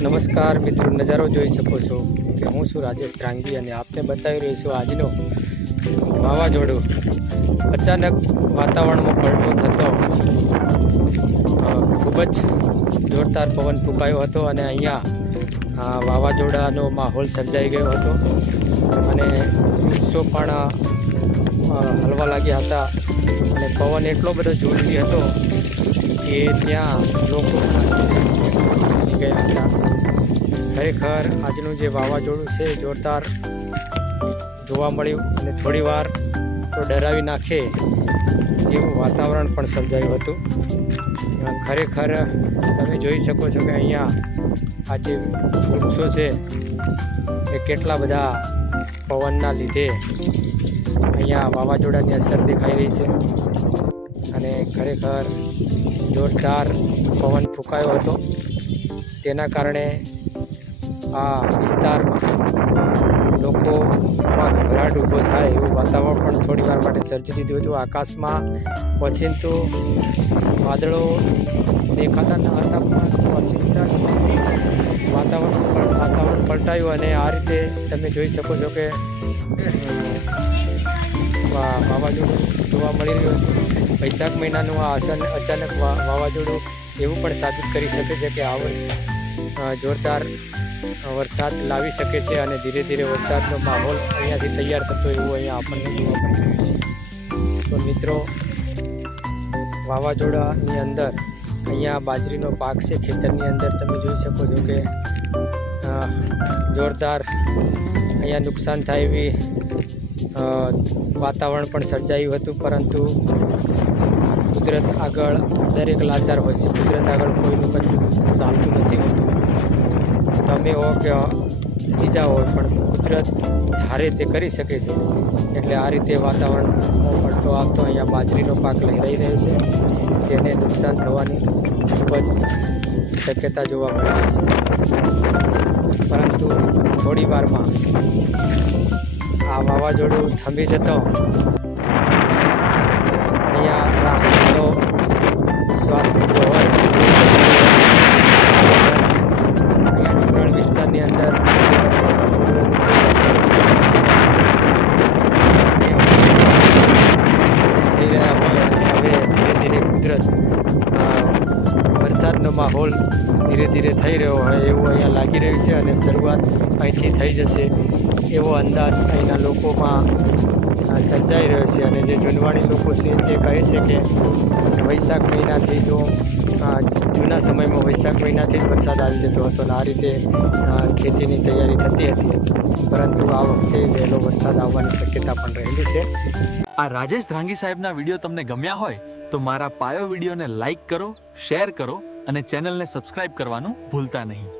નમસ્કાર મિત્રો, નજારો જોઈ શકો છો કે હું છું રાજેશ ધ્રાંગી અને આપને બતાવી રહ્યો છું આજનો વાવાઝોડું. અચાનક વાતાવરણમાં પલટો થતો ખૂબ જ જોરદાર પવન ફૂંકાયો હતો અને અહીંયા વાવાઝોડાનો માહોલ સર્જાઈ ગયો હતો અને વૃક્ષો પણ હલવા લાગ્યા હતા અને પવન એટલો બધો જોરથી હતો કે ત્યાં લોકો ગયા હતા. ખરેખર આજનું જે વાવાઝોડું છે જોરદાર જોવા મળ્યું અને થોડી વાર તો ડરાવી નાખે એવું વાતાવરણ પણ સર્જાયું હતું. ખરેખર તમે જોઈ શકો છો કે અહીંયા આ જે વૃક્ષો છે એ કેટલા બધા પવનના લીધે અહીંયા વાવાઝોડાની અસર દેખાઈ રહી છે અને ખરેખર જોરદાર પવન ફૂંકાયો હતો. તેના કારણે આ વિસ્તારમાં લોકોમાં ઘબરાટ ઊભો થાય એવું વાતાવરણ પણ થોડી વાર માટે સર્જી દીધું હતું. આકાશમાં ઓચિંતો વાદળો દેખાતા ન હતા પણ ઓચિંતા વાતાવરણ પલટાયું અને આ રીતે તમે જોઈ શકો છો કે વાવાઝોડું જોવા મળી રહ્યું હતું. વૈશાખ મહિનાનું આ અચાનક વાવાઝોડું એવું પણ સાબિત કરી શકે છે કે આ વર્ષ જોરદાર વરસાદ લાવી શકે છે અને ધીરે ધીરે વરસાદનો માહોલ અહીંયાથી તૈયાર થતો એવું અહીંયા આપણને જોવા મળી રહ્યું છે. તો મિત્રો, વાવાઝોડાની અંદર અહીંયા બાજરીનો પાક છે ખેતરની અંદર તમે જોઈ શકો છો કે જોરદાર અહીંયા નુકસાન થાય એવી વાતાવરણ પણ સર્જાયું હતું. પરંતુ કુદરત આગળ દરેક લાચાર હોય છે. કુદરત આગળ કોઈનું કંઈ ચાલતું નથી હોતું. તમે હો કે બીજા હોય પણ કુદરત ધારે તે કરી શકે છે. એટલે આ રીતે વાતાવરણનો પલટો આવતો અહીંયા બાજરીનો પાક લહેરાઈ રહ્યો છે. તેને નુકસાન થવાની ખૂબ જ શક્યતા જોવા મળી રહી છે. પરંતુ થોડી વારમાં આ વાવાઝોડું થંભી જતો અહીંયા રાહતનો શ્વાસ લીધો હોય ડુંગરાળ વિસ્તારની અંદર થઈ રહ્યા હોય અને હવે ધીરે ધીરે કુદરત વરસાદનો માહોલ ધીરે ધીરે થઈ રહ્યો હોય એવું અહીંયા લાગી રહ્યું છે અને શરૂઆત અહીંથી થઈ જશે એવો અંદાજ અહીંના લોકોમાં સર્જાઈ રહ્યો છે. અને જે જૂનવાણી લોકો છે તે કહે છે કે વૈશાખ મહિનાથી જો જૂના સમયમાં વૈશાખ મહિનાથી જ વરસાદ આવી જતો હતો અને આ રીતે ખેતીની તૈયારી થતી હતી. પરંતુ આ વખતે વહેલો વરસાદ આવવાની શક્યતા પણ રહેલી છે. આ રાજેશ ધ્રાંગી સાહેબના વિડીયો તમને ગમ્યા હોય તો મારા પાયો વિડીયોને લાઈક કરો, શેર કરો અને ચેનલને સબસ્ક્રાઇબ કરવાનું ભૂલતા નહીં.